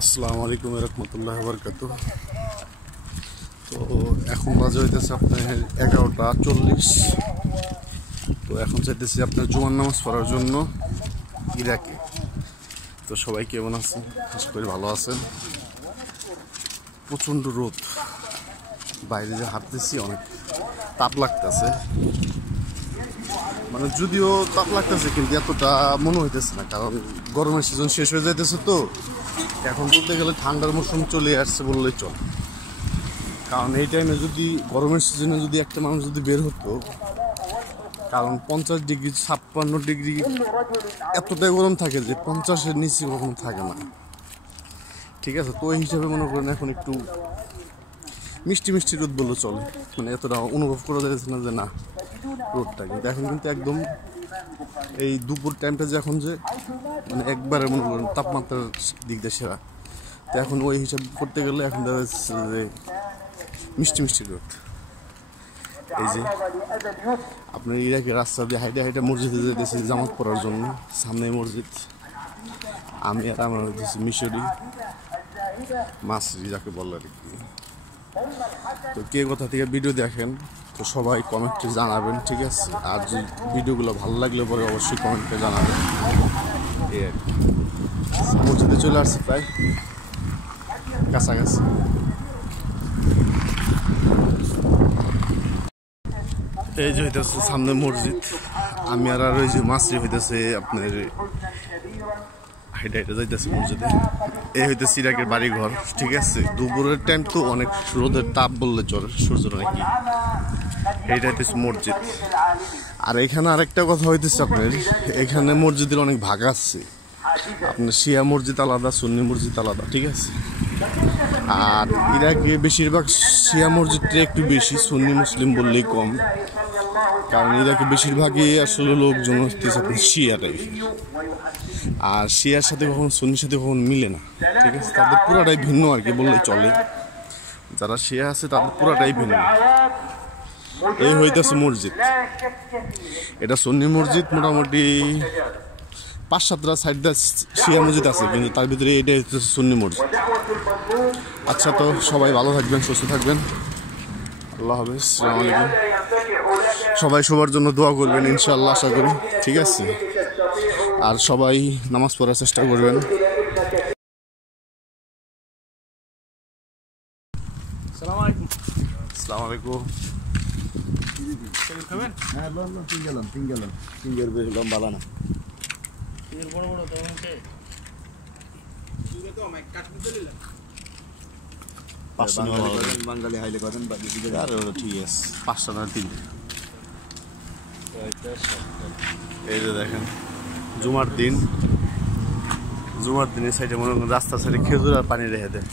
আসসালামু আলাইকুম রহমতুল্লাহ বরকাতুহ। তো এখন বাজে হইতেছে আপনার 11টা 40। তো এখন চাইতেছি আপনার জুমার নামাজ পড়ার জন্য ইরাকে। তো সবাই কেমন আছেন? আশা করি ভালো আছেন। প্রচণ্ড রোদ, বাইরে যে হাঁটতেছি অনেক তাপ লাগতেছে। মানে যদিও তাপ লাগতেছে কিন্তু এতটা মনে হইতেছে না, কারণ গরমের সিজন শেষ হয়ে যাইতেছে। তো এখন বলতে গেলে ঠান্ডার মৌসুম চলে আসছে বললেই চল। কারণ এই টাইমে যদি গরমের সিজনে যদি একটা মানুষ যদি বের হতো, কারণ 50 ডিগ্রি 56 ডিগ্রি এতটাই গরম থাকে যে 50-এর নিচে কখনো থাকে না। ঠিক আছে, তো এই হিসাবে মনে করেন এখন একটু মিষ্টি মিষ্টি রোদ বললে চলে। মানে এতটা অনুভব করা যাচ্ছে না যে না রোদটা, কিন্তু এখন কিন্তু একদম এই দুপুর টাইমটা যে এখন যে মানে একবারে মনে করেন তাপমাত্রার দিক দিয়ে সেরা। তো এখন ওই হিসাব করতে গেলে এখন দেখা যাচ্ছে যে মিষ্টি মিষ্টি রোদ। এই যে আপনার ইরাকে রাস্তা দিয়ে হাইটে হাইটে মসজিদে যেতেছি জামাত পড়ার জন্য। সামনে মসজিদ, আমি আর আমার হচ্ছে মিশরি মাসরি যাকে বলে আর কি। তো কে কোথা থেকে ভিডিও দেখেন তো সবাই কমেন্টে জানাবেন, ঠিক আছে? আর যদি ভিডিওগুলো ভালো লাগলে পরে অবশ্যই কমেন্টে জানাবেন। এই আর কি, মসজিদে চলে আসছি প্রায় কাছাকাছি। এই যে হইতেছে সামনে মসজিদ, আমি আর ওই যে মাসরি হইতেছে আপনার হাইটা হাইটা যাইতেছে মসজিদে। এই হইতেছে ইরাকের বাড়ি ঘর, ঠিক আছে? দুপুরের টাইম তো অনেক রোদের তাপ বললে চলে, সূর্য নাকি। এইটা হইতেছে মসজিদ। আর এখানে আরেকটা কথা হইতেছে আপনার, এখানে মসজিদের অনেক ভাগ আছে। আপনার শিয়া মসজিদ আলাদা, সুন্নি মসজিদ আলাদা, ঠিক আছে? আর ইরাকে বেশিরভাগ শিয়া মসজিদটা একটু বেশি, সুন্নি মুসলিম বললেই কম। কারণ ইরাকে বেশিরভাগই আসলে লোকজন হচ্ছে আপনার শিয়া টাইপ। আর শিয়ার সাথে কখন সুন্নির সাথে কখন মিলে না, ঠিক আছে? তাদের পুরাটাই ভিন্ন আর কি বললেই চলে। যারা শিয়া আছে তাদের পুরাটাই ভিন্ন। এই হইতেছে মসজিদ, এটা সুন্নি মসজিদ। মোটামুটি 5-7টা সাইডটা শিয়া মসজিদ আছে, কিন্তু তার ভিতরে এটা হচ্ছে সুন্নি মসজিদ। আচ্ছা, তো সবাই ভালো থাকবেন, সুস্থ থাকবেন। আল্লাহ হাফেজ, আসসালামু আলাইকুম। সবাই সবার জন্য দোয়া করবেন ইনশাআল্লাহ, আশা করি, ঠিক আছে? আর সবাই নামাজ পড়ার চেষ্টা করবেন। আসসালামু আলাইকুম। আসসালামু আলাইকুম। খাবেন? হ্যাঁ, তিন গেলাম তিনজের বেশি লম্বা না, বড় বড় তো আছে। বাঙালি হাইলে করেন বাকি আর ঠিক আছে। 5টা না 3টে। এই যে দেখেন জুমার দিন, জুমার দিনের সাইডে মনে করেন রাস্তা সাইডে খেজুর আর পানি রেখে দেয়।